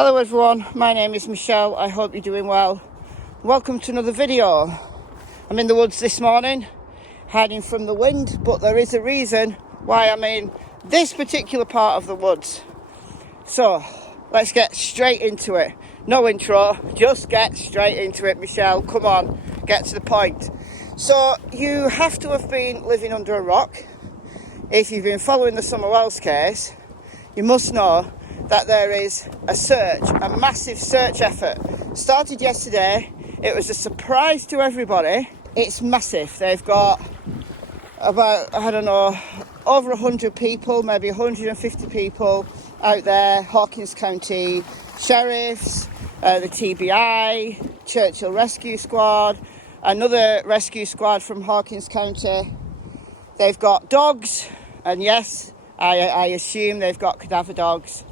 Hello everyone, my name is Michelle. I hope you're doing well. Welcome to another video. I'm in the woods this morning, hiding from the wind, but there is a reason why I'm in this particular part of the woods. So, let's get straight into it. No intro, just get straight into it, Michelle. Come on, get to the point. So, you have to have been living under a rock. If you've been following the Summer Wells case, you must know that there is a massive search effort. Started yesterday. It was a surprise to everybody. It's massive. They've got about, over 100 people, maybe 150 people out there. Hawkins County sheriffs, the TBI, Churchill Rescue Squad, another rescue squad from Hawkins County. They've got dogs, and yes, I assume they've got cadaver dogs.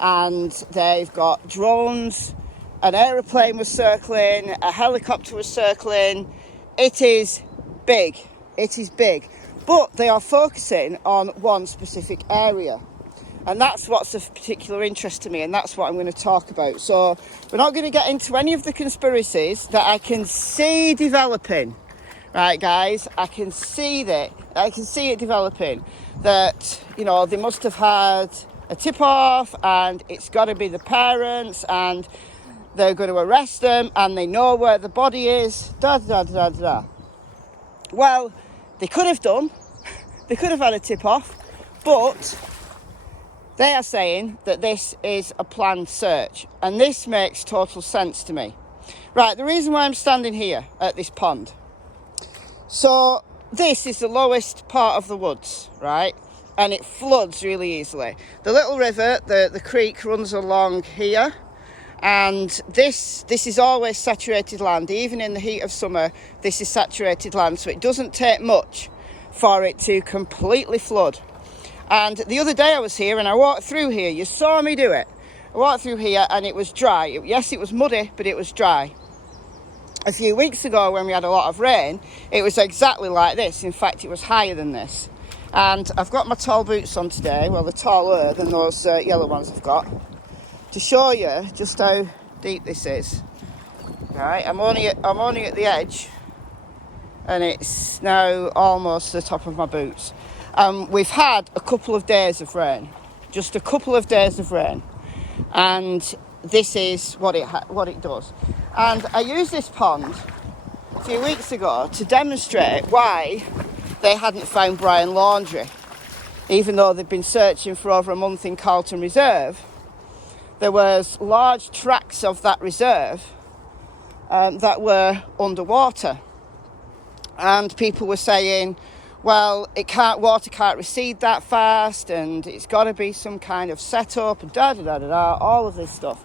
And they've got drones, an aeroplane was circling, a helicopter was circling. It is big, but they are focusing on one specific area, and that's what's of particular interest to me, and that's what I'm going to talk about. So we're not going to get into any of the conspiracies that I can see developing, right guys? I can see it developing, that, you know, they must have had a tip-off and it's got to be the parents and they're going to arrest them and they know where the body is, Well, they could have done. They could have had a tip-off, but they are saying that this is a planned search, and this makes total sense to me. Right, the reason why I'm standing here at this pond. So this is the lowest part of the woods, right? And it floods really easily. The little river, the creek runs along here, and this is always saturated land. Even in the heat of summer, this is saturated land, so it doesn't take much for it to completely flood. And the other day I was here and I walked through here. You saw me do it. I walked through here and it was dry. Yes, it was muddy, but it was dry. A few weeks ago when we had a lot of rain, it was exactly like this. In fact, it was higher than this. And I've got my tall boots on today, well, they're taller than those yellow ones I've got, to show you just how deep this is. Right, I'm only at the edge, and it's now almost the top of my boots. We've had a couple of days of rain, just a couple of days of rain, and this is what it does. And I used this pond a few weeks ago to demonstrate why they hadn't found Brian Laundrie. Even though they've been searching for over a month in Carlton Reserve, there was large tracts of that reserve that were underwater. And people were saying, well, water can't recede that fast, and it's got to be some kind of setup, and all of this stuff.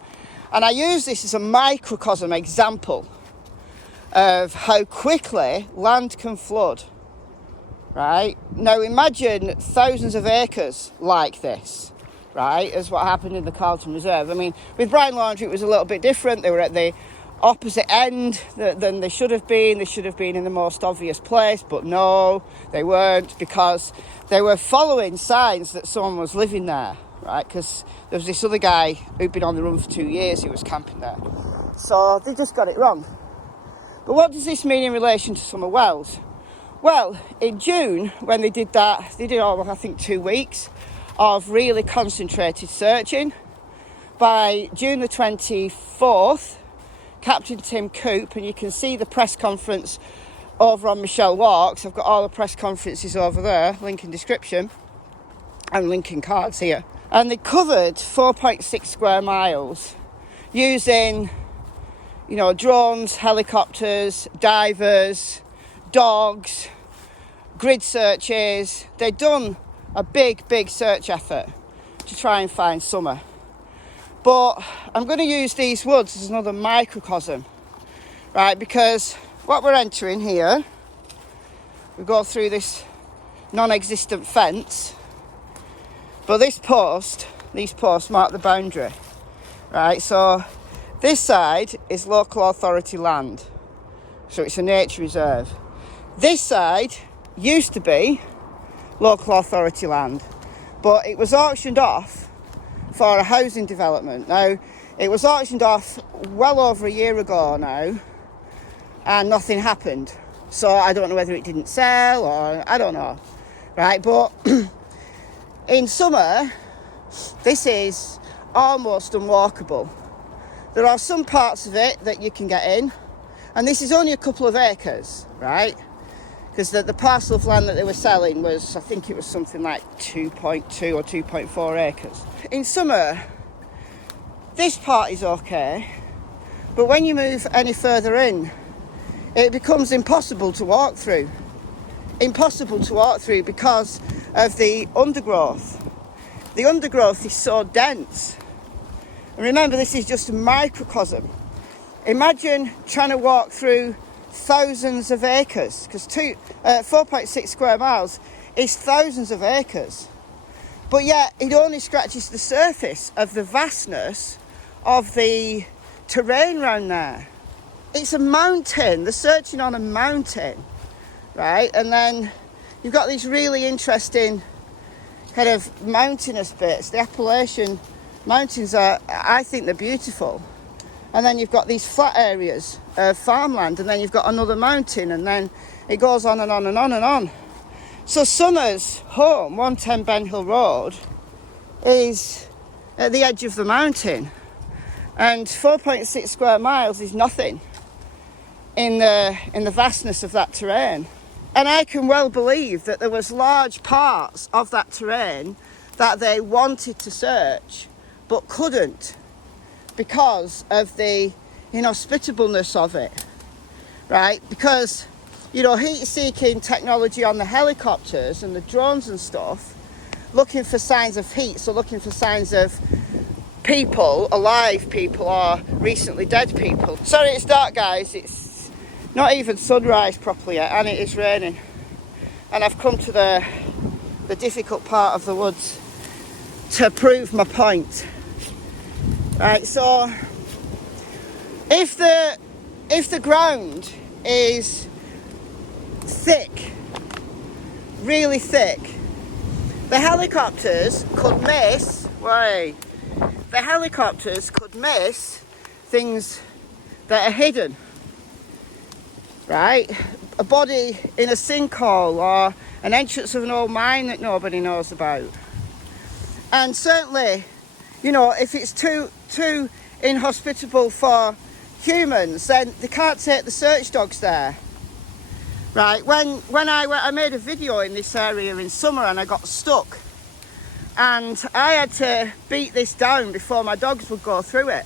And I use this as a microcosm example of how quickly land can flood. Right, now imagine thousands of acres like this, right, as what happened in the Carlton Reserve. I mean, with Brian Laundrie it was a little bit different. They were at the opposite end than they should have been. They should have been in the most obvious place, but no, they weren't, because they were following signs that someone was living there, right, because there was this other guy who'd been on the run for 2 years who was camping there. So they just got it wrong. But what does this mean in relation to Summer Wells? Well, in June, when they did that, they did I think 2 weeks of really concentrated searching. By June the 24th, Captain Tim Coop, and you can see the press conference over on Michelle Walks. I've got all the press conferences over there, link in description, and linking cards here. And they covered 4.6 square miles using, drones, helicopters, divers, dogs, grid searches. They'd done a big search effort to try and find Summer. But I'm going to use these woods as another microcosm, right? Because what we're entering here, we go through this non-existent fence, but these posts mark the boundary, right? So this side is local authority land, so it's a nature reserve. This side used to be local authority land, but it was auctioned off for a housing development. Now, It was auctioned off well over a year ago now, and nothing happened. So I don't know whether it didn't sell or I don't know, right? But in summer, this is almost unwalkable. There are some parts of it that you can get in, and this is only a couple of acres, right? Because the parcel of land that they were selling was, I think it was something like 2.2 or 2.4 acres. In summer, this part is okay, but when you move any further in, it becomes impossible to walk through. Impossible to walk through because of the undergrowth. The undergrowth is so dense. And remember, this is just a microcosm. Imagine trying to walk through thousands of acres, because 4.6 square miles is thousands of acres. But yet it only scratches the surface of the vastness of the terrain around there. It's a mountain. They're searching on a mountain, right? And then you've got these really interesting kind of mountainous bits. The Appalachian mountains are, I think they're beautiful. And then you've got these flat areas of farmland, and then you've got another mountain, and then it goes on and on and on and on. So Summer's home, 110 Ben Hill Road, is at the edge of the mountain, and 4.6 square miles is nothing in the vastness of that terrain. And I can well believe that there was large parts of that terrain that they wanted to search but couldn't, because of the inhospitableness of it, right? Because, heat-seeking technology on the helicopters and the drones and stuff, looking for signs of heat, so looking for signs of people, alive people or recently dead people. Sorry it's dark, guys, it's not even sunrise properly yet, and it is raining. And I've come to the difficult part of the woods to prove my point. Right, so if the ground is thick, really thick, the helicopters could miss things that are hidden, right? A body in a sinkhole or an entrance of an old mine that nobody knows about. And certainly, if it's too inhospitable for humans, then they can't take the search dogs there, right? When I made a video in this area in summer and I got stuck, and I had to beat this down before my dogs would go through it.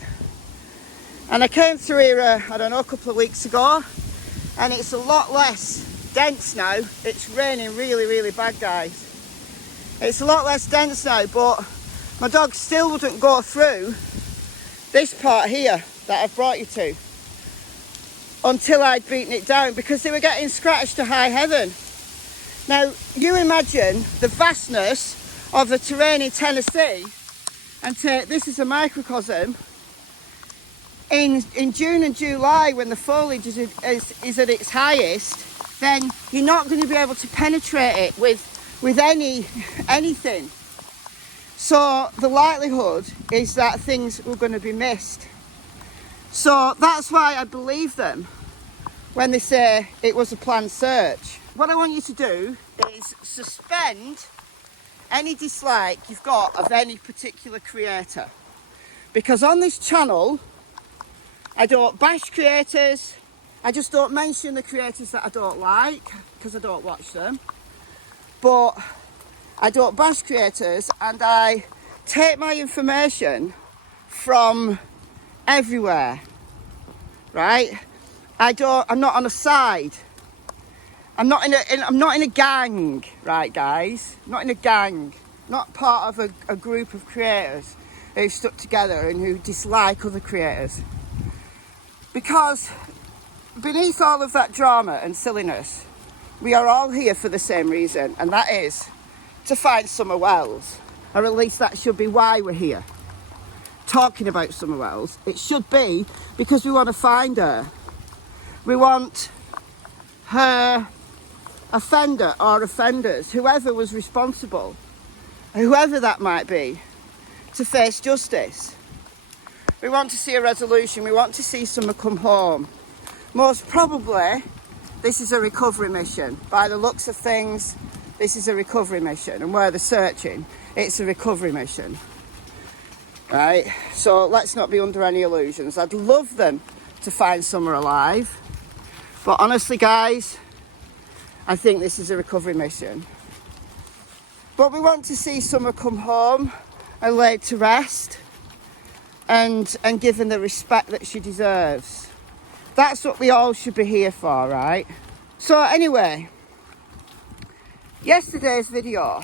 And I came through here, a couple of weeks ago, and it's a lot less dense now. It's raining really, really bad, guys. It's a lot less dense now, but my dogs still wouldn't go through this part here that I've brought you to until I'd beaten it down, because they were getting scratched to high heaven. Now, you imagine the vastness of the terrain in Tennessee, and this is a microcosm. In June and July, when the foliage is at its highest, then you're not going to be able to penetrate it with anything. So the likelihood is that things were going to be missed. So that's why I believe them when they say it was a planned search. What I want you to do is suspend any dislike you've got of any particular creator. Because on this channel, I don't bash creators. I just don't mention the creators that I don't like, because I don't watch them. But I don't bash creators, and I take my information from everywhere, right? I'm not on a side. I'm not in a gang, right, guys? Not in a gang. Not part of a group of creators who've stuck together and who dislike other creators. Because beneath all of that drama and silliness, we are all here for the same reason, and that is to find Summer Wells. Or at least that should be why we're here, talking about Summer Wells. It should be because we want to find her. We want her offender or offenders, whoever was responsible, whoever that might be, to face justice. We want to see a resolution. We want to see someone come home. Most probably, this is a recovery mission. By the looks of things, this is a recovery mission. And where they're searching, it's a recovery mission. Right? So let's not be under any illusions. I'd love them to find Summer alive. But honestly, guys, I think this is a recovery mission. But we want to see Summer come home and laid to rest and given the respect that she deserves. That's what we all should be here for, right? So anyway, yesterday's video,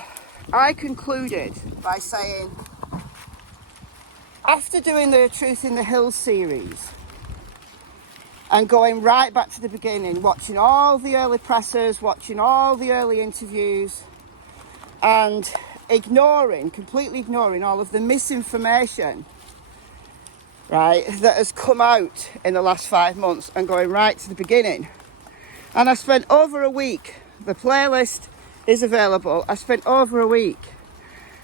I concluded by saying, after doing the Truth in the Hills series and going right back to the beginning, watching all the early pressers, watching all the early interviews, and completely ignoring all of the misinformation, right, that has come out in the last 5 months, and going right to the beginning. And I spent over a week, the playlist is available, I spent over a week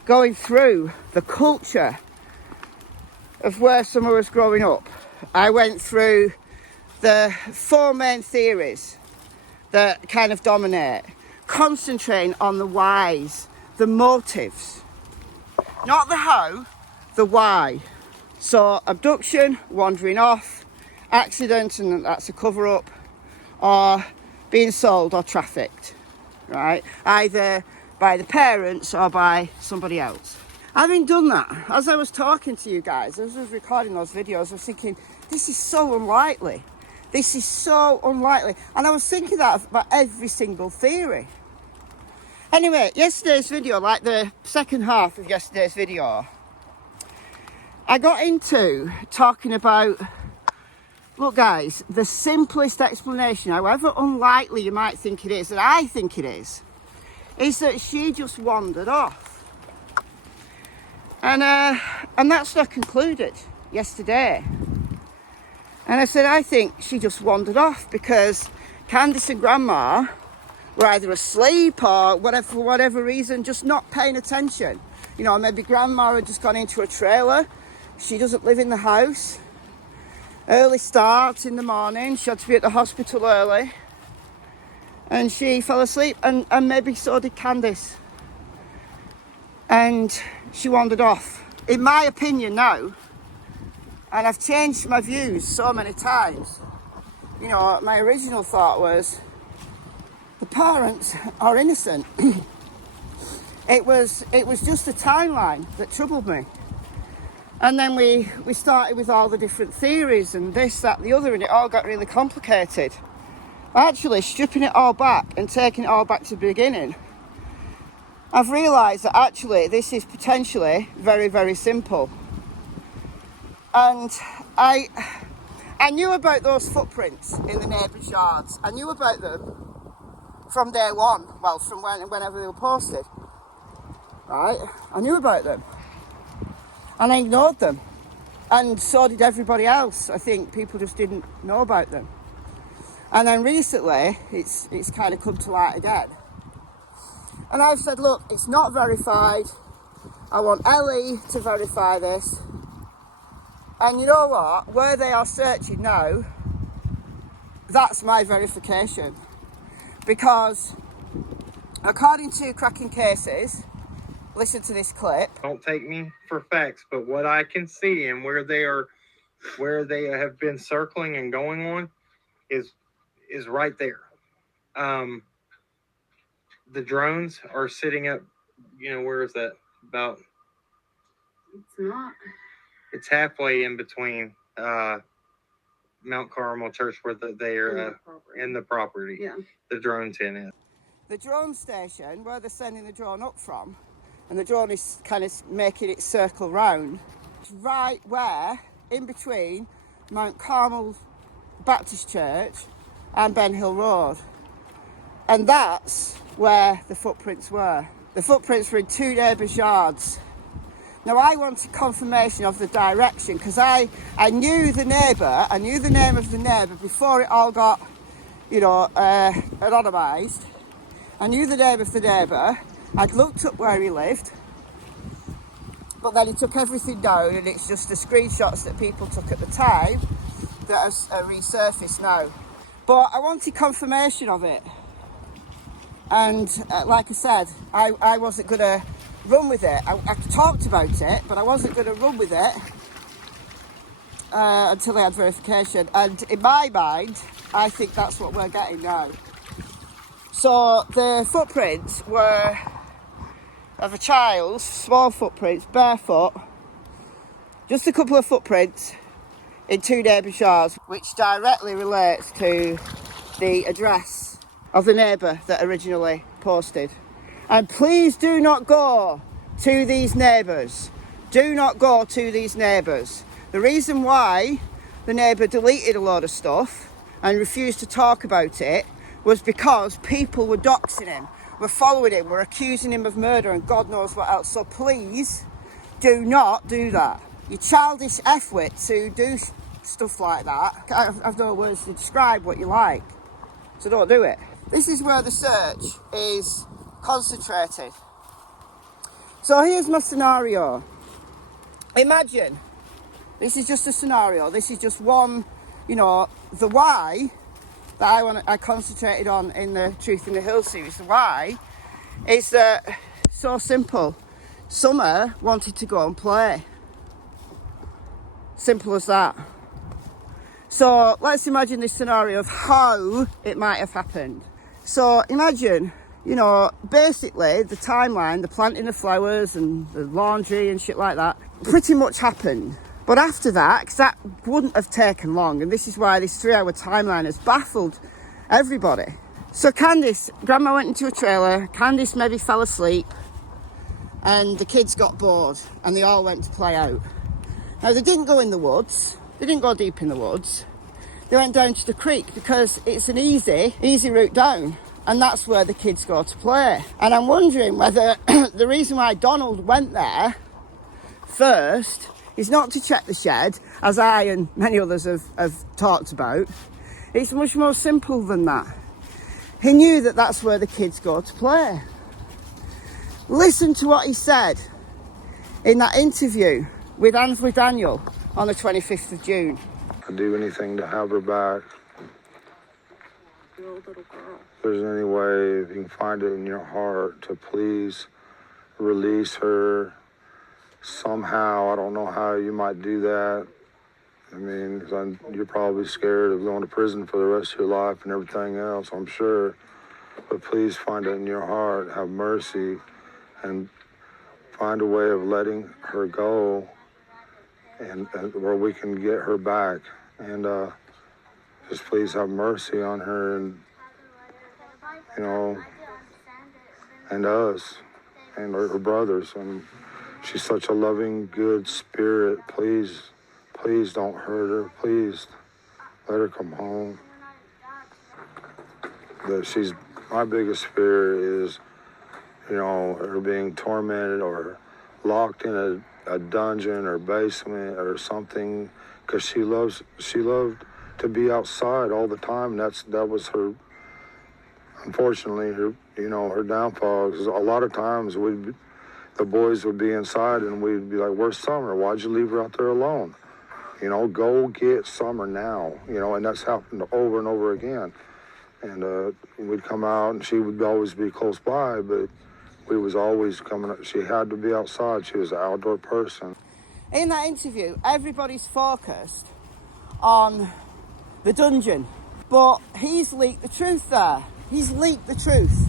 going through the culture of where Summer was growing up. I went through the 4 main theories that kind of dominate, concentrating on the whys, the motives. Not the how, the why. So abduction, wandering off, accident, and that's a cover-up, or being sold or trafficked, right? Either by the parents or by somebody else. Having done that, as I was talking to you guys, as I was recording those videos, I was thinking, this is so unlikely. This is so unlikely. And I was thinking that about every single theory. Anyway, yesterday's video, like the second half of yesterday's video, I got into talking about, look guys, the simplest explanation, however unlikely you might think it is, that I think it is that she just wandered off. And that's what I concluded yesterday. And I said, I think she just wandered off because Candice and Grandma were either asleep or whatever, for whatever reason, just not paying attention. You know, maybe Grandma had just gone into a trailer. She doesn't live in the house. Early start in the morning. She had to be at the hospital early. And she fell asleep, and maybe so did Candice. And she wandered off. In my opinion now, and I've changed my views so many times, you know, my original thought was, the parents are innocent. It was just the timeline that troubled me. And then we started with all the different theories and this, that, the other, and it all got really complicated. Actually, stripping it all back and taking it all back to the beginning, I've realised that actually this is potentially very, very simple. And I knew about those footprints in the neighbours' yards. I knew about them from day one, well, from whenever they were posted, right? I knew about them, and I ignored them, and so did everybody else. I think people just didn't know about them. And then recently, it's kind of come to light again. And I've said, look, it's not verified. I want Ellie to verify this. And you know what? Where they are searching now, that's my verification. Because according to Crackin Cases, listen to this clip. Don't take me for facts, but what I can see and where they have been circling and going on is right there. The drones are sitting up, you know, where is that? About, it's halfway in between Mount Carmel Church, where they are in the property. Yeah. The drone tent is. The drone station, where they're sending the drone up from, and the drone is kind of making its circle round, it's right where, in between Mount Carmel Baptist Church and Ben Hill Road. And that's where the footprints were. The footprints were in 2 neighbours' yards. Now I wanted confirmation of the direction because I knew the neighbour, I knew the name of the neighbour before it all got, you know, anonymised. I knew the name of the neighbour. I'd looked up where he lived. but then he took everything down, and it's just the screenshots that people took at the time that are resurfaced now. But I wanted confirmation of it, and like I said, I wasn't going to run with it. I talked about it, but I wasn't going to run with it until I had verification. And in my mind, I think that's what we're getting now. So the footprints were of a child, small footprints, barefoot, just a couple of footprints in 2 neighbours' yards, which directly relates to the address of the neighbour that originally posted. And please do not go to these neighbours. Do not go to these neighbours. The reason why the neighbour deleted a load of stuff and refused to talk about it was because people were doxing him, were following him, were accusing him of murder and God knows what else. So please do not do that. You childish F-wits who do stuff like that. I've no words to describe what you like, so don't do it. This is where the search is concentrated. So here's my scenario. Imagine, this is just a scenario, this is just one, you know, the why that I concentrated on in the Truth in the Hill series. The why is that so simple. Summer wanted to go and play. Simple as that. So let's imagine this scenario of how it might have happened. So imagine, you know, basically the timeline, the planting of flowers and the laundry and shit like that, pretty much happened. But after that, because that wouldn't have taken long, and this is why this 3-hour timeline has baffled everybody. So Candice, Grandma went into a trailer, Candice maybe fell asleep, and the kids got bored, and they all went to play out. Now, they didn't go in the woods, they didn't go deep in the woods, they went down to the creek because it's an easy route down, and that's where the kids go to play. And I'm wondering whether the reason why Donald went there first is not to check the shed, as I and many others have talked about. It's much more simple than that. He knew that that's where the kids go to play. Listen to what he said in that interview with Ansley Daniel on the 25th of June. I'd do anything to have her back. Your little girl. If there's any way, if you can find it in your heart, to please release her somehow. I don't know how you might do that. I mean, 'cause you're probably scared of going to prison for the rest of your life and everything else, I'm sure. But please find it in your heart, have mercy, and find a way of letting her go, and where we can get her back. And just please have mercy on her, and, you know, and us, and her brothers. And she's such a loving, good spirit. Please don't hurt her. Please let her come home. My biggest fear is, you know, her being tormented or locked in a dungeon or basement or something, because she loved to be outside all the time. That was her, unfortunately, her downfall. 'Cause a lot of times the boys would be inside and we'd be like, "Where's Summer? Why'd you leave her out there alone? You know, go get Summer now." You know, and that's happened over and over again. And we'd come out and she would always be close by, but we was always coming up. She had to be outside. She was an outdoor person. In that interview, everybody's focused on the dungeon, but he's leaked the truth there. He's leaked the truth.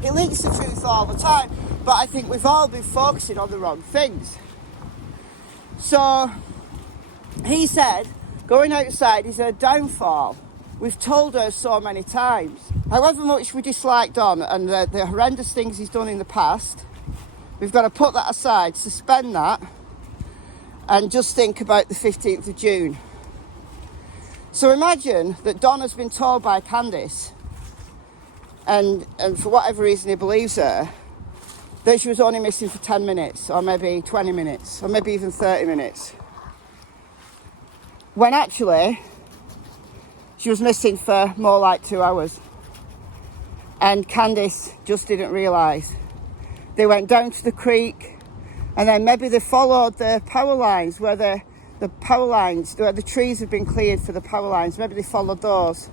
He leaks the truth all the time, but I think we've all been focusing on the wrong things. So he said going outside is her downfall. We've told her so many times. However much we dislike Don and the horrendous things he's done in the past, we've got to put that aside, suspend that, and just think about the 15th of June. So imagine that Don has been told by Candice, and for whatever reason he believes her, that she was only missing for 10 minutes, or maybe 20 minutes, or maybe even 30 minutes. When actually, she was missing for more like 2 hours. And Candice just didn't realise. They went down to the creek, And then maybe they followed the power lines where the power lines, where the trees have been cleared for the power lines. Maybe they followed those.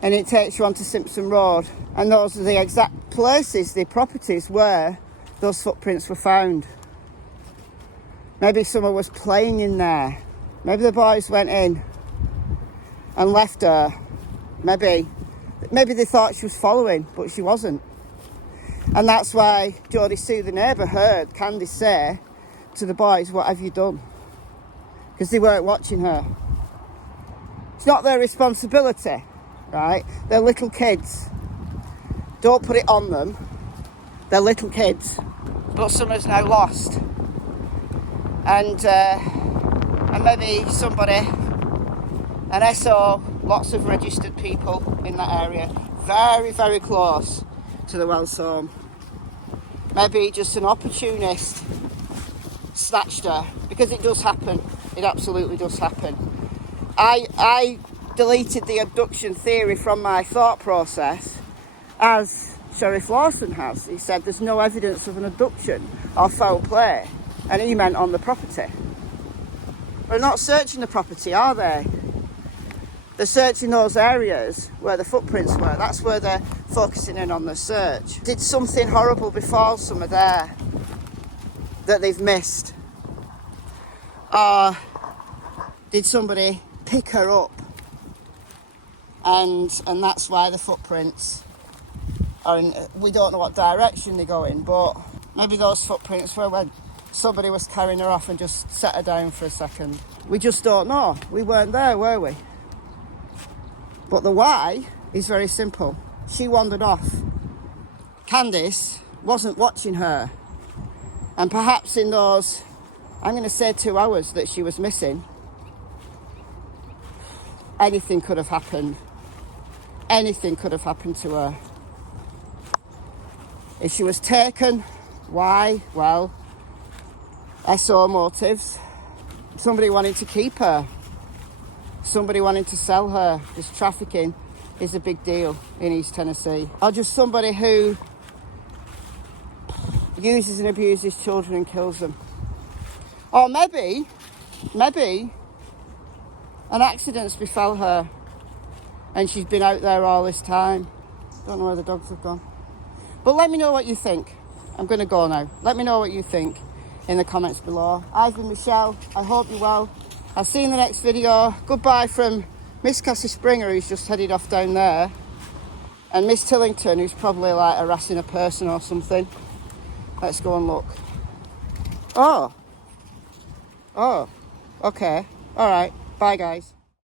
And it takes you onto Simpson Road. And those are the exact places, the properties where those footprints were found. Maybe someone was playing in there. Maybe the boys went in and left her. Maybe they thought she was following, but she wasn't. And that's why Jodie Sue, the neighbour, heard Candy say to the boys, "What have you done?" Because they weren't watching her. It's not their responsibility, right? They're little kids. Don't put it on them. They're little kids. But Summer's now lost. And maybe somebody, an SO, lots of registered people in that area, very, very close to the Wells home. Maybe just an opportunist snatched her, because it does happen. It absolutely does happen. I deleted the abduction theory from my thought process, as Sheriff Lawson has. He said there's no evidence of an abduction or foul play, and he meant on the property. They're not searching the property, are they? They're searching those areas where the footprints were. That's where they're focusing in on the search. Did something horrible befall Summer there that they've missed? Or did somebody pick her up? And that's why the footprints are in, we don't know what direction they go in, but maybe those footprints were when somebody was carrying her off and just set her down for a second. We just don't know. We weren't there, were we? But the why is very simple. She wandered off. Candice wasn't watching her. And perhaps in those, I'm going to say 2 hours that she was missing, anything could have happened. Anything could have happened to her. If she was taken, why? Well, SO motives. Somebody wanted to keep her. Somebody wanting to sell her. This trafficking is a big deal in East Tennessee. Or just somebody who uses and abuses children and kills them. Or maybe an accident's befell her and she's been out there all this time. Don't know where the dogs have gone. But let me know what you think. I'm going to go now. Let me know what you think in the comments below. I've been Michelle. I hope you're well. I'll see you in the next video. Goodbye from Miss Cassie Springer, who's just headed off down there, and Miss Tillington, who's probably like harassing a person or something. Let's go and look. Oh, okay. All right. Bye, guys.